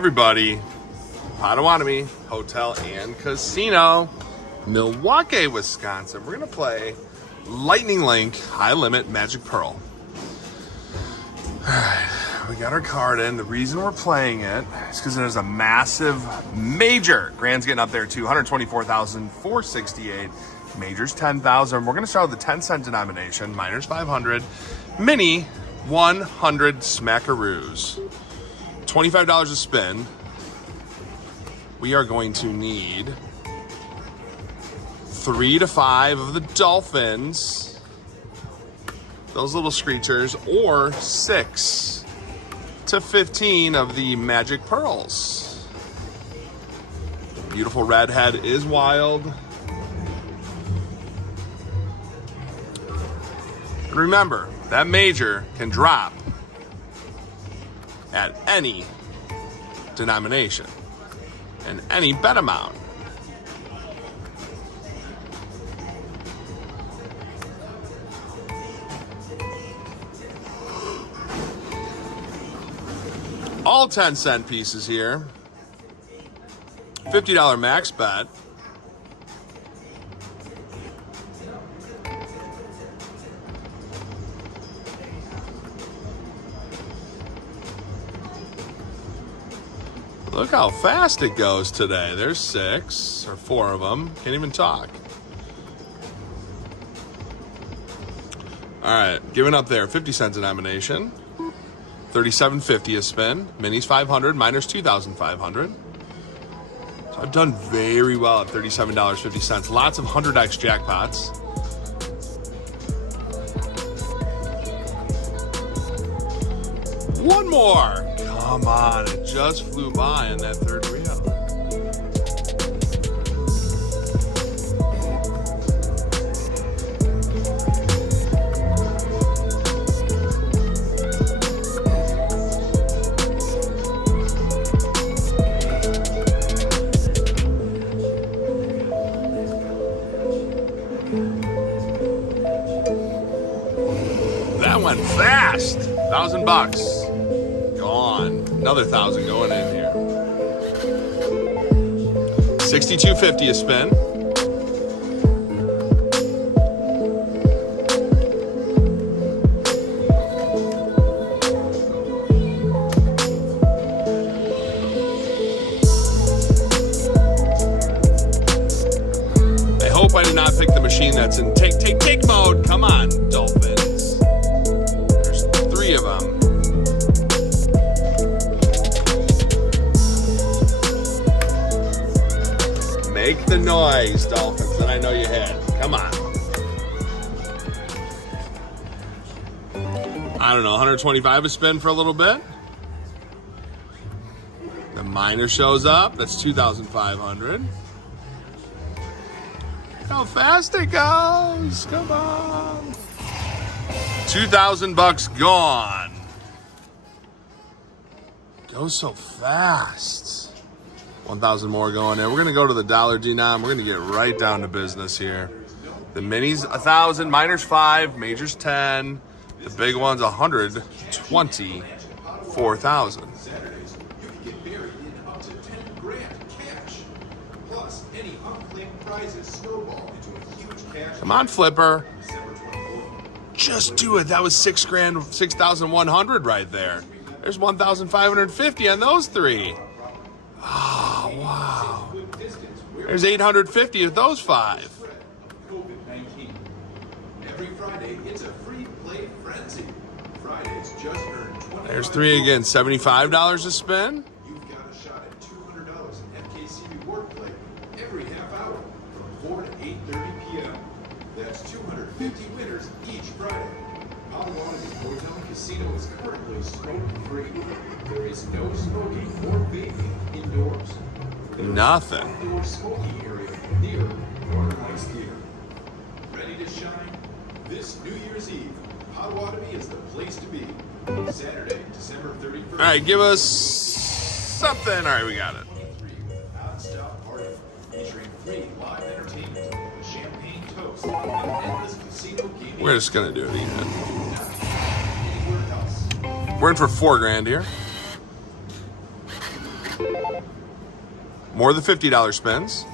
everybody, Potawatomi Hotel and Casino, Milwaukee, Wisconsin. We're going to play Lightning Link High Limit Magic Pearl. All right, we got our card in. The reason we're playing it is because there's a massive major. Grand's getting up there too, 124,468. Majors 10,000. We're going to start with the 10-cent denomination. Minors 500. Mini 100 smackaroos. $25 a spin. We are going to need 3 to 5 of the Dolphins, those little screechers, or 6 to 15 of the Magic Pearls. Beautiful redhead is wild. And remember, that major can drop at any denomination and any bet amount. All 10-cent pieces here. $50 max bet. Look how fast it goes today. There's 6 or 4 of them. Can't even talk. All right, giving up there. 50-cent denomination. $37.50 a spin. Minis 500. Minors 2,500. So I've done very well at $37.50. Lots of 100x jackpots. One more. Come on, it just flew by in that third reel. That went fast. $1,000. Gone. Another 1,000 going in here. $62.50 a spin. I hope I did not pick the machine that's in take mode. Come on, Dolphins. There's 3 of them. Make the noise, Dolphins, that I know you had. Come on. I don't know, 125 a spin for a little bit. The minor shows up. That's 2,500. How fast it goes. Come on. $2,000 gone. Goes so fast. 1,000 more going in. We're going to go to the dollar denom. We're going to get right down to business here. The minis 1,000, minors 5, majors 10. The big ones 124,000. Come on, Flipper. Just do it. That was $6,000, 6,100 right there. There's 1,550 on those 3. Oh, wow. There's 850 of those 5. There's 3 again. $75 a spin. You've got a shot at $200 in FKC Reward Play every half hour from 4 to 8:30 p.m. That's 250 winners each Friday. Potawatomi Hotel and Casino is currently smoke-free. There is no smoking or vaping indoors. Nothing. Outdoor smoking area near Northern Lights Theater. Ready to shine? This New Year's Eve, Potawatomi is the place to be. Saturday, December 31st. All right, give us something. All right, we got it. Non-stop party featuring free live entertainment, champagne toast, and endless casino gaming. We're just gonna do it even. We're in for $4,000 here. More than $50 spins.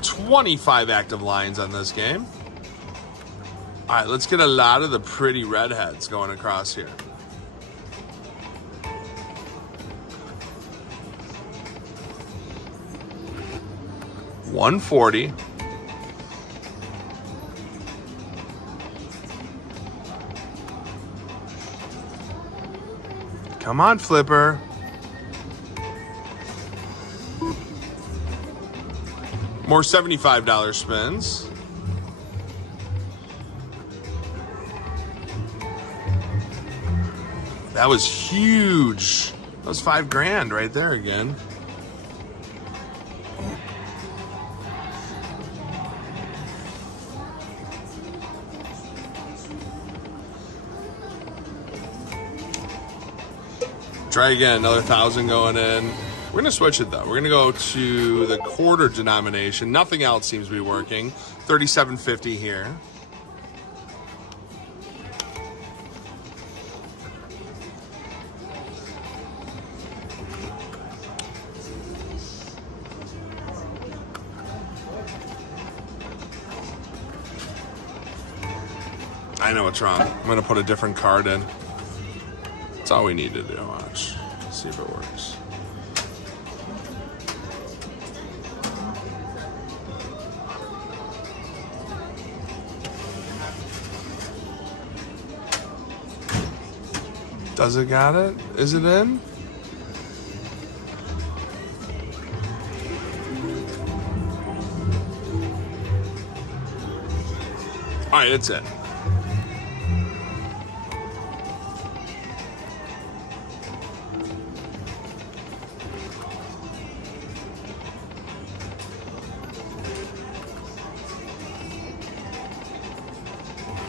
$25 active lines on this game. All right, let's get a lot of the pretty redheads going across here. $140. Come on, Flipper. More $75 spins. That was huge. That was $5,000 right there again. Try again, another 1,000 going in. We're gonna switch it though. We're gonna go to the quarter denomination. Nothing else seems to be working. $37.50 here. I know what's wrong. I'm gonna put a different card in. That's all we need to do. Watch. See if it works. Does it got it? Is it in? All right, it's in.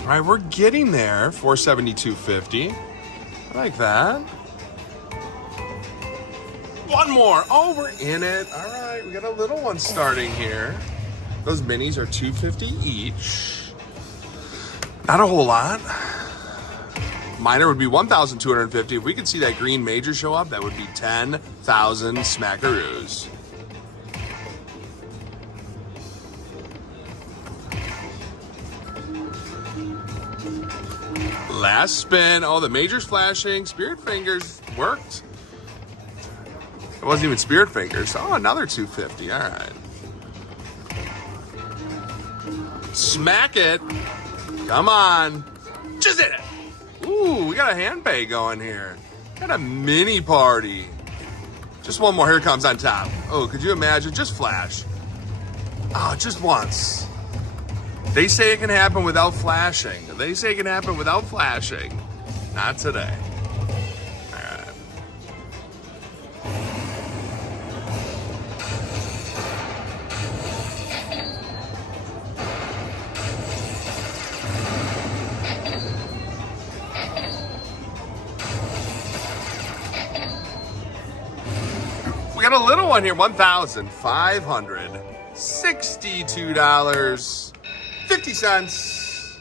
All right, we're getting there. $472.50. I like that. One more. Oh, we're in it. All right, we got a little one starting here. Those minis are $250 each. Not a whole lot. Minor would be $1,250. If we could see that green major show up, that would be 10,000 smackaroos. Last spin. Oh, the major's flashing. Spirit Fingers worked. It wasn't even Spirit Fingers. Oh, another $250. All right. Smack it. Come on. Just hit it. Ooh, we got a hand pay going here. Got a mini party. Just one more. Here it comes on top. Oh, could you imagine? Just flash. Oh, just once. They say it can happen without flashing. They say it can happen without flashing. Not today. All right. We got a little one here. $1,562.50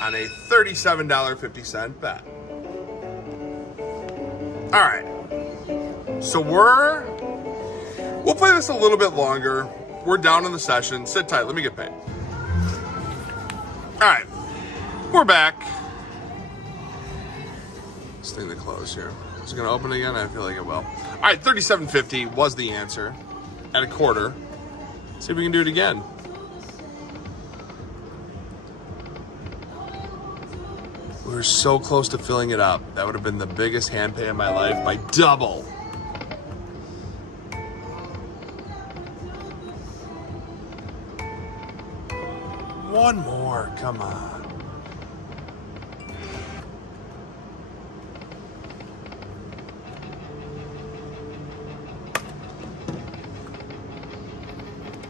on a $37.50 bet. All right. So we'll play this a little bit longer. We're down in the session. Sit tight. Let me get paid. All right. We're back. This thing to close here. Is it going to open again? I feel like it will. All right. $37.50 was the answer at a quarter. See if we can do it again. We were so close to filling it up. That would have been the biggest hand pay of my life by double. One more, come on.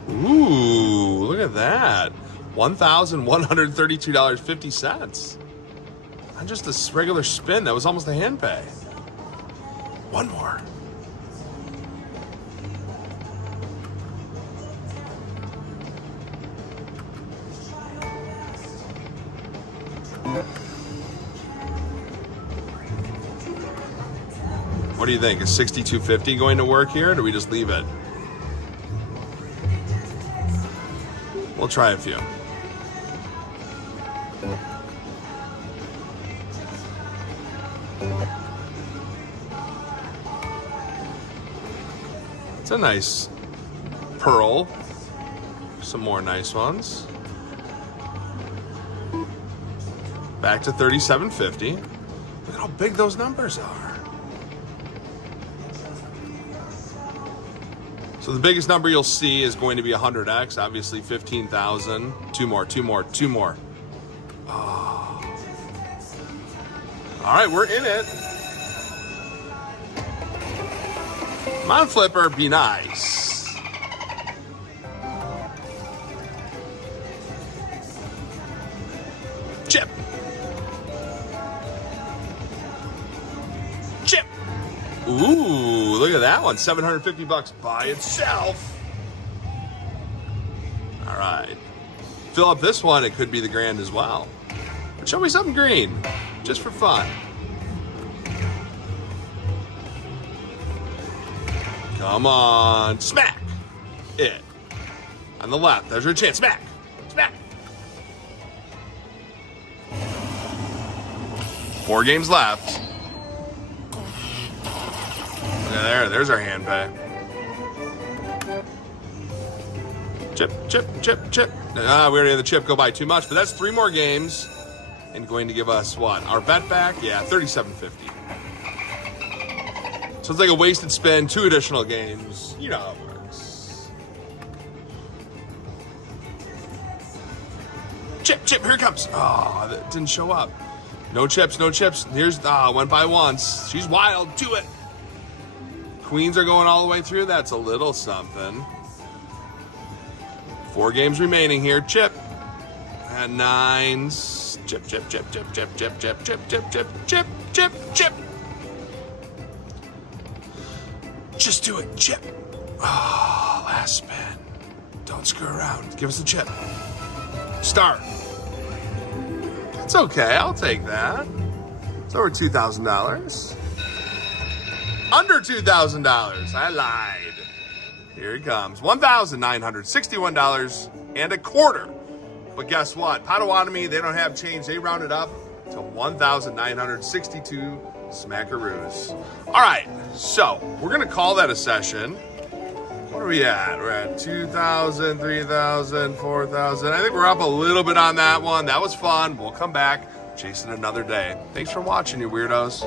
Ooh, look at that. $1,132.50. On just a regular spin, that was almost a hand pay. One more. What do you think? Is 62.50 going to work here, or do we just leave it? We'll try a few. It's a nice pearl. Some more nice ones. Back to 37.50. Look at how big those numbers are. So the biggest number you'll see is going to be 100x. Obviously 15,000. Two more. Oh. All right, we're in it. Come on, Flipper, be nice. Chip. Ooh, look at that one. $750 by itself. All right. Fill up this one. It could be the grand as well. But show me something green, just for fun. Come on. Smack it. On the left. There's your chance. Smack. 4 games left. There's our hand pay. Chip. We already had the chip go by too much, but that's 3 more games. And going to give us what? Our bet back? Yeah, $37.50. So it's like a wasted spin, 2 additional games. You know how it works. Chip, here it comes. Oh, that didn't show up. No chips. Here's, went by once. She's wild. Do it. Queens are going all the way through. That's a little something. 4 games remaining here. Chip. And 9s. Chip. Just do it. Chip. Oh, last spin. Don't screw around. Give us the chip. Star. It's okay. I'll take that. It's over $2,000. Under $2,000. I lied. Here it comes. $1,961 and a quarter. But guess what? Potawatomi, they don't have change. They round it up to 1,962 smackaroos. All right, so we're going to call that a session. What are we at? We're at 2,000, 3,000, 4,000. I think we're up a little bit on that one. That was fun. We'll come back chasing another day. Thanks for watching, you weirdos.